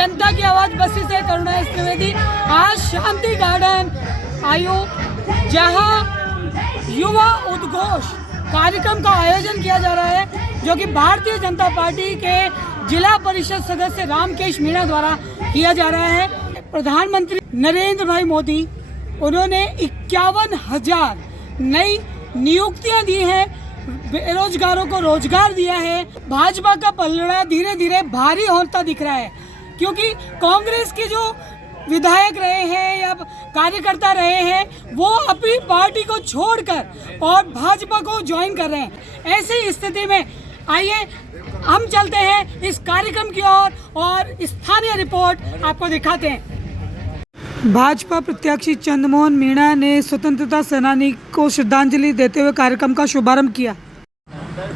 जनता की आवाज़ बस्ती से करुणा एस त्रिवेदी। आज शांति गार्डन आयु जहां युवा उद्घोष कार्यक्रम का आयोजन किया जा रहा है, जो कि भारतीय जनता पार्टी के जिला परिषद सदस्य रामकेश मीणा द्वारा किया जा रहा है। प्रधानमंत्री नरेंद्र भाई मोदी उन्होंने 51,000 नई नियुक्तियां दी हैं, बेरोजगारों को रोजगार दिया है। भाजपा का पलड़ा धीरे धीरे भारी होता दिख रहा है, क्योंकि कांग्रेस के जो विधायक रहे हैं या कार्यकर्ता रहे हैं वो अपनी पार्टी को छोड़कर और भाजपा को ज्वाइन कर रहे हैं। ऐसी स्थिति में आइए हम चलते हैं इस कार्यक्रम की ओर और स्थानीय रिपोर्ट आपको दिखाते हैं। भाजपा प्रत्याशी चंद्रमोहन मीणा ने स्वतंत्रता सेनानी को श्रद्धांजलि देते हुए कार्यक्रम का शुभारंभ किया।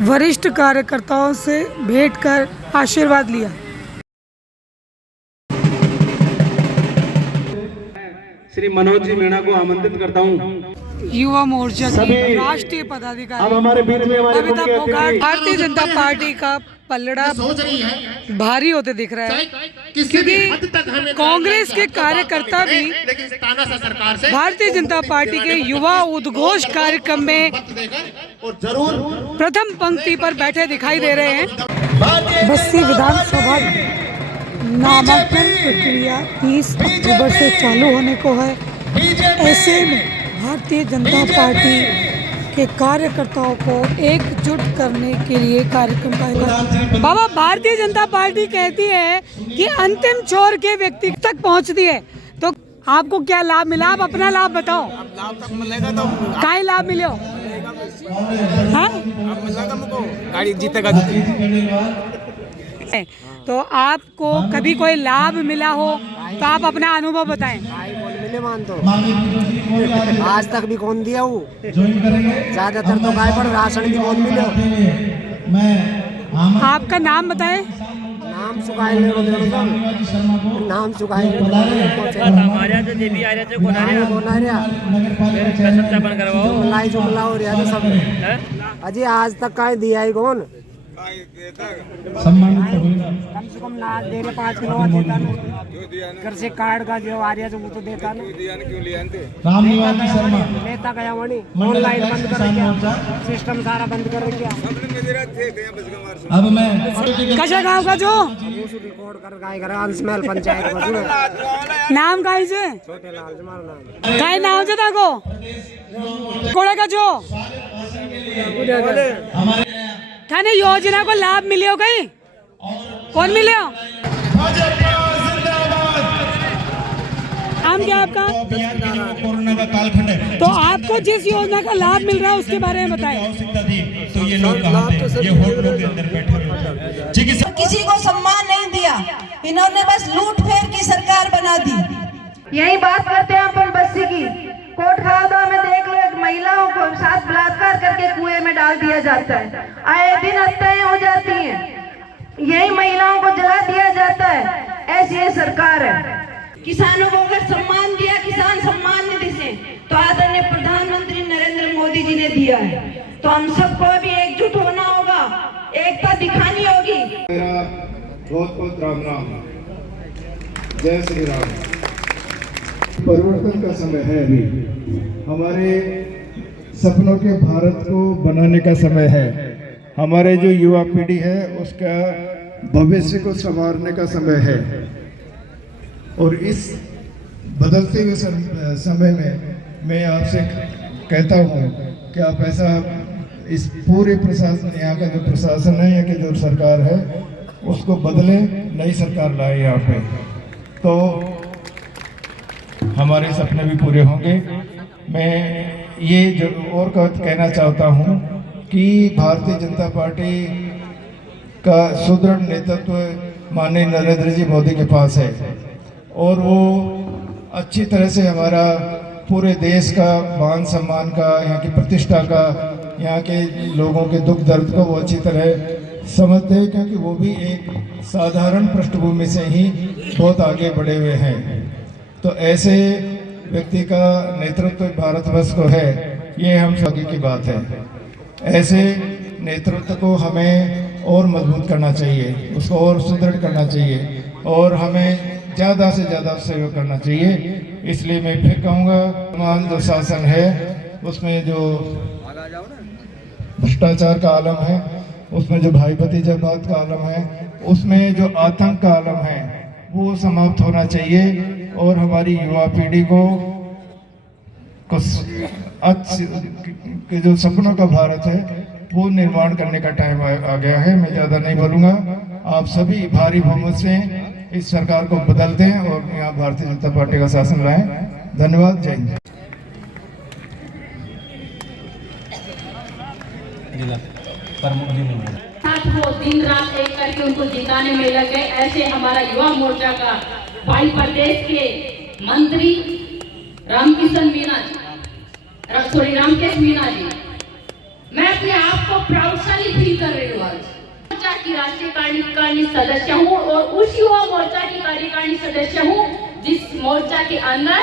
वरिष्ठ कार्यकर्ताओं से भेंट कर आशीर्वाद लिया। श्री मनोज जी मीणा को आमंत्रित करता हूँ। युवा मोर्चा के राष्ट्रीय पदाधिकारी अब हमारे बीच में हमारे बबीता फोगाट, भारतीय जनता पार्टी का पलड़ा भारी होते दिख रहा है, क्योंकि कांग्रेस के कार्यकर्ता भी भारतीय जनता पार्टी के युवा उद्घोष कार्यक्रम में प्रथम पंक्ति पर बैठे दिखाई दे रहे हैं। बस्ती विधानसभा नामांकन प्रक्रिया 30 अक्टूबर से चालू होने को है। ऐसे में भारतीय जनता पार्टी के कार्यकर्ताओं को एकजुट करने के लिए कार्यक्रम का आयोजन। बाबा, भारतीय जनता पार्टी कहती है कि अंतिम छोर के व्यक्ति तक पहुंचती है, तो आपको क्या लाभ मिला? आप अपना लाभ बताओ। लाभ तक मिलेगा तो काय लाभ मिले हो? हाँ? गाड़ी जीतेगा तो आपको कभी कोई लाभ मिला हो तो आप अपना अनुभव बताएं। मिले मान तो आज तक भी कौन दिया वो, ज्यादातर तो गाय पर राशन भी कौन मिले। आपका नाम बताएं। नाम सुखाए नाम सुखाए मलाई जो मिला हो रहा सब अजी आज तक का दिया ही कौन। कम से कम ना दे रहे 5 किलो देता ना, घर से कार्ड का जो आ रहा है वो तो देता ना। लेता गया वही ऑनलाइन बंद कर दिया, सिस्टम सारा बंद कर दिया। अब मैं कशा गाँव का जो रिकॉर्ड कर गाय घर अंशमेल पंचायत नाम काय से छोटे लाल नाम काय नाव से ताको कोड़ा का जो थाने योजना को लाभ मिले हो कहीं? कौन मिले हो? नाम क्या आपका? कोरोना का कालखंड है, तो आपको जिस योजना का लाभ मिल रहा है उसके बारे में बताएं। आवश्यकता थी तो ये लोग कहाँ थे? ये होटलों के अंदर बैठे हुए। चिकित्सा किसी को सम्मान नहीं दिया, इन्होंने बस लूट फेर की सरकार बना दी। यही बात करते हैं अपन बस्ती की। कोट खालदा में देख लो, एक महिलाओं को साथ बलात्कार करके कुएं में डाल दिया जाता है। आए दिन हत्याएं हो जाती हैं, यही महिलाओं को जला दिया जाता है। ऐसी ये सरकार है। किसानों को अगर सम्मान दिया किसान सम्मान निधि से, तो आदरणीय प्रधानमंत्री नरेंद्र मोदी जी ने दिया है। तो हम सबको भी एकजुट होना होगा, एकता दिखानी होगी। मेरा बहुत बहुत राम राम, जय श्री राम। परिवर्तन का समय है, अभी हमारे सपनों के भारत को बनाने का समय है। हमारे जो युवा पीढ़ी है उसका भविष्य को संवारने का समय है। और इस बदलते हुए समय में मैं आपसे कहता हूँ कि आप ऐसा इस पूरे प्रशासन, यहाँ का जो प्रशासन है, यहाँ की जो सरकार है उसको बदलें, नई सरकार लाए यहाँ पे, तो हमारे सपने भी पूरे होंगे। मैं ये जो और कहना चाहता हूँ कि भारतीय जनता पार्टी का सुदृढ़ नेतृत्व माननीय नरेंद्र जी मोदी के पास है और वो अच्छी तरह से हमारा पूरे देश का मान सम्मान का, यहाँ की प्रतिष्ठा का, यहाँ के लोगों के दुख दर्द को वो अच्छी तरह समझते हैं, क्योंकि वो भी एक साधारण पृष्ठभूमि से ही बहुत आगे बढ़े हुए हैं। तो ऐसे व्यक्ति का नेतृत्व भारतवर्ष को है, ये हम सभी की बात है। ऐसे नेतृत्व को हमें और मजबूत करना चाहिए, उसको और सुदृढ़ करना चाहिए। और हमें ज़्यादा से ज़्यादा सहयोग करना चाहिए। इसलिए मैं फिर कहूँगा, वर्तमान जो शासन है उसमें जो भ्रष्टाचार का आलम है, उसमें जो भाई भतीजावाद का आलम है, उसमें जो आतंक का आलम है, वो समाप्त होना चाहिए और हमारी युवा पीढ़ी को जो सपनों का भारत है वो निर्माण करने का टाइम आ गया है। मैं ज़्यादा नहीं बोलूँगा। आप सभी भारी बहुमत से इस सरकार को बदल दें और यहाँ भारतीय जनता पार्टी का शासन लाएं। धन्यवाद। जय हिंद। वो दिन रात एक करके उनको जिताने में लग गए। ऐसे हमारा युवा मोर्चा का भाई प्रदेश के मंत्री रामकिशन मीणा जी, रामकेश मीणा जी, मैं अपने आप को प्राउडशाली फील कर रही हूँ। आज मोर्चा की राष्ट्रीय कार्यकारिणी सदस्य हूँ और उस युवा मोर्चा की कार्यकारिणी सदस्य हूँ जिस मोर्चा के अंदर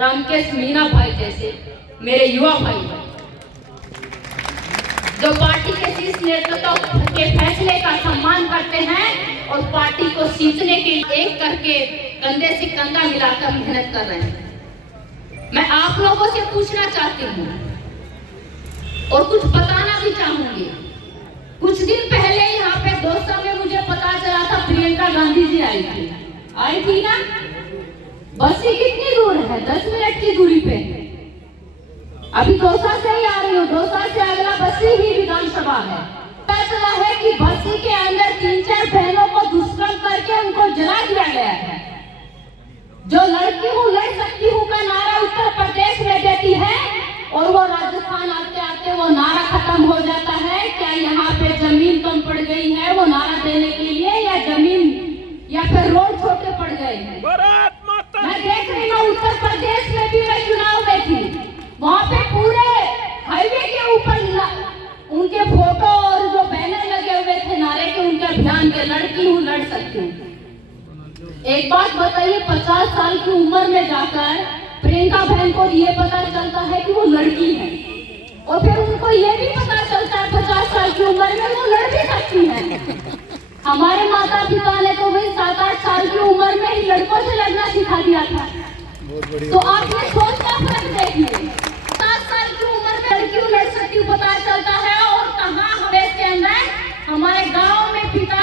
रामकेश मीणा भाई जैसे मेरे युवा भाई जो पार्टी के शीर्ष नेतृत्व के फैसले का सम्मान करते हैं और पार्टी को सींचने के लिए एक करके कंधे से कंधा मिलाकर मेहनत कर रहे हैं। मैं आप लोगों से पूछना चाहती हूँ और कुछ बताना भी चाहूंगी। कुछ दिन पहले यहाँ पे दोस्तों में मुझे पता चला था प्रियंका गांधी जी आई थी ना। बस्सी कितनी दूर है? 10 मिनट की दूरी पे। अभी दौसा से ही आ रही हूँ। दौसा से अगला बस्सी ही विधानसभा है। पता चला है कि बस्सी के अंदर 3-4 बहनों को दुष्कर्म करके उनको जला दिया गया है। जो लड़की हूँ लड़ सकती हूँ का नारा उत्तर प्रदेश में देती है और वो राजस्थान आते आते वो नारा खत्म हो जाता है। क्या यहाँ पे जमीन कम पड़ गई है वो नारा देने के लिए, या जमीन या फिर रोड छोटे पड़ गए हैं? मैं देख रही हूँ उत्तर प्रदेश में भी मैं चुनाव में थी, वहाँ पे पूरे हाईवे के ऊपर उनके फोटो और जो बैनर लगे हुए थे नारे के, उनके अभियान के लड़की हूँ लड़ सकती हूँ। एक बात बताइए, 50 साल की उम्र में जाकर प्रियंका बहन को ये पता चलता है कि वो लड़की है और फिर उनको ये भी पता चलता है 50 साल की उम्र में वो लड़ भी सकती है। हमारे माता पिता ने तो वही 7-8 साल की उम्र में ही लड़कों से लड़ना सिखा दिया था। तो आपने सोच का फर्क देखिए। 7 साल की उम्र में लड़कियों लड़ सकती हूँ पता चलता है, और कहाँ हमें के अंदर हमारे गांव में पिता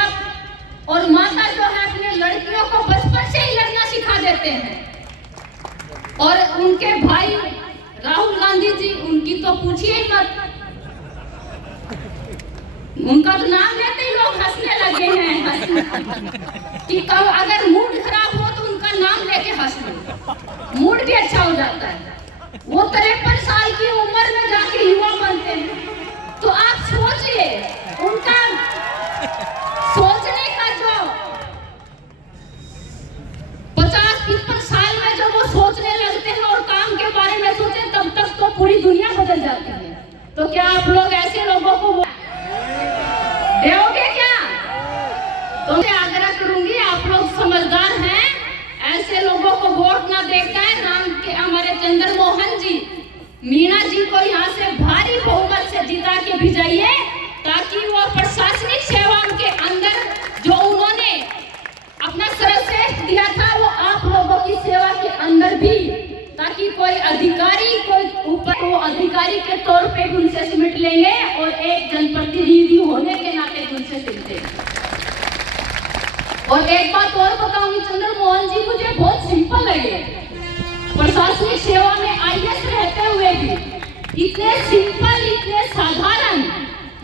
और माता जो है अपने लड़कियों को बचपन से ही लड़ना सिखा देते हैं। और उनके भाई राहुल गांधी जी, उनकी तो पूछिए ही मत। उनका तो नाम लेते ही लोग हंसने लगे हैं कि कब अगर मूड खराब हो तो उनका नाम लेके हंस लो, मूड भी अच्छा हो जाता है। वो 53 साल की उम्र में जाके युवा बनते हैं। तो आप सोचिए उनका सोचने का जो 50-55 साल में जब वो सोचने लगते हैं और काम के बारे में सोचें, तब तक तो पूरी दुनिया बदल जाती है। तो क्या आप लोग ऐसे लोगों को देओगे क्या? तो मैं आग्रह करूंगी, आप लोग समझदार हैं, ऐसे लोगों को वोट ना देकर नाम के हमारे चंद्र मोहन जी मीणा जी को यहाँ से भारी बहुमत से जिता के भिजाइए, ताकि वो प्रशासनिक सेवा के अंदर जो उन्होंने अपना सर्वश्रेष्ठ दिया था वो आप लोगों की सेवा के अंदर भी, ताकि कोई अधिकारी कोई ऊपर वो अधिकारी के तौर पे भी उनसे सिमट लेंगे और एक जनप्रतिनिधि होने के नाते उनसे सिमटे। और एक बात और बताऊंगी, चंद्र मोहन जी मुझे बहुत सिंपल लगे। प्रशासनिक सेवा में आईएएस रहते हुए भी इतने सिंपल, इतने साधारण,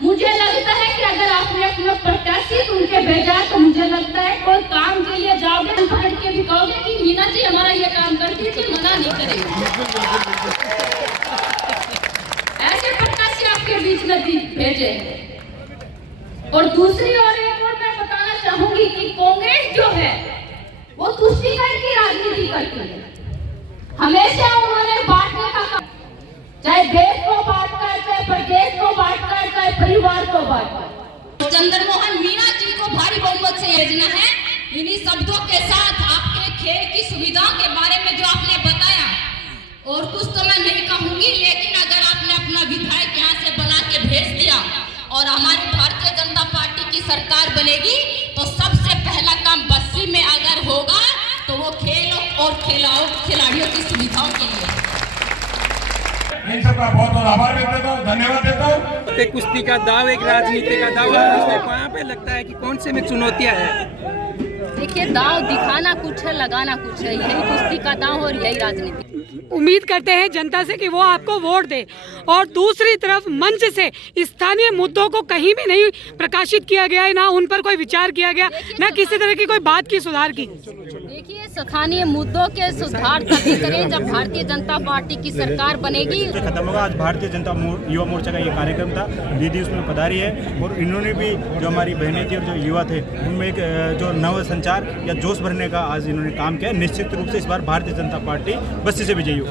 मुझे लगता है कि अगर आपने अपना प्रत्याशी उनके भेजा तो मुझे लगता है कोई काम के लिए जाओगे पकड़ के भी कहोगे कि मीना जी हमारा ये काम करती थी, मना नहीं करेंगे। ऐसे प्रत्याशी आपके बीच में भेजे। और दूसरी ओर एक और मैं बताना चाहूंगी कि कांग्रेस जो है वो तुष्टीकरण की राजनीति करती है। हमेशा उन्होंने बांटने का काम, चाहे देश को बांटकर, चाहे प्रदेश को बांटकर, चाहे परिवार को बांटकर। चंद्र मोहन मीणा जी को भारी बहुमत से भेजना है। इन्हीं शब्दों के साथ आपके खेल की सुविधाओं के बारे में जो आपने बताया, और कुछ तो मैं नहीं कहूंगी, लेकिन अगर आपने अपना विधायक यहाँ से बुला के भेज दिया और हमारी भारतीय जनता पार्टी की सरकार बनेगी तो सबसे पहला काम बस्सी में अगर वो खेल और खिलाड़ियों की सुविधाओं के लिए। इन सबका बहुत बहुत आभार व्यक्त करता हूँ, धन्यवाद देता हूँ। एक कुश्ती का दाव, एक राजनीति का दाव, वहाँ पे लगता है कि कौन से में चुनौतियाँ हैं? देखिए, दाव दिखाना कुछ है, लगाना कुछ है। यही कुश्ती का दाव और यही राजनीति। उम्मीद करते हैं जनता से कि वो आपको वोट दे। और दूसरी तरफ मंच से स्थानीय मुद्दों को कहीं भी नहीं प्रकाशित किया गया है, ना उन पर कोई विचार किया गया, ना किसी तरह की कोई बात की सुधार की। देखिए, स्थानीय मुद्दों के सुधार तभी करें जब भारतीय जनता पार्टी की सरकार बनेगी। खत्म होगा। आज भारतीय जनता युवा मोर्चा का ये कार्यक्रम था, दीदी उसमें पधारी है और इन्होंने भी जो हमारी बहनें थी और जो युवा थे उनमें एक जो नव संचार या जोश भरने का आज इन्होंने काम किया। निश्चित रूप से इस बार भारतीय जनता पार्टी बस्ती से विजयी होगी।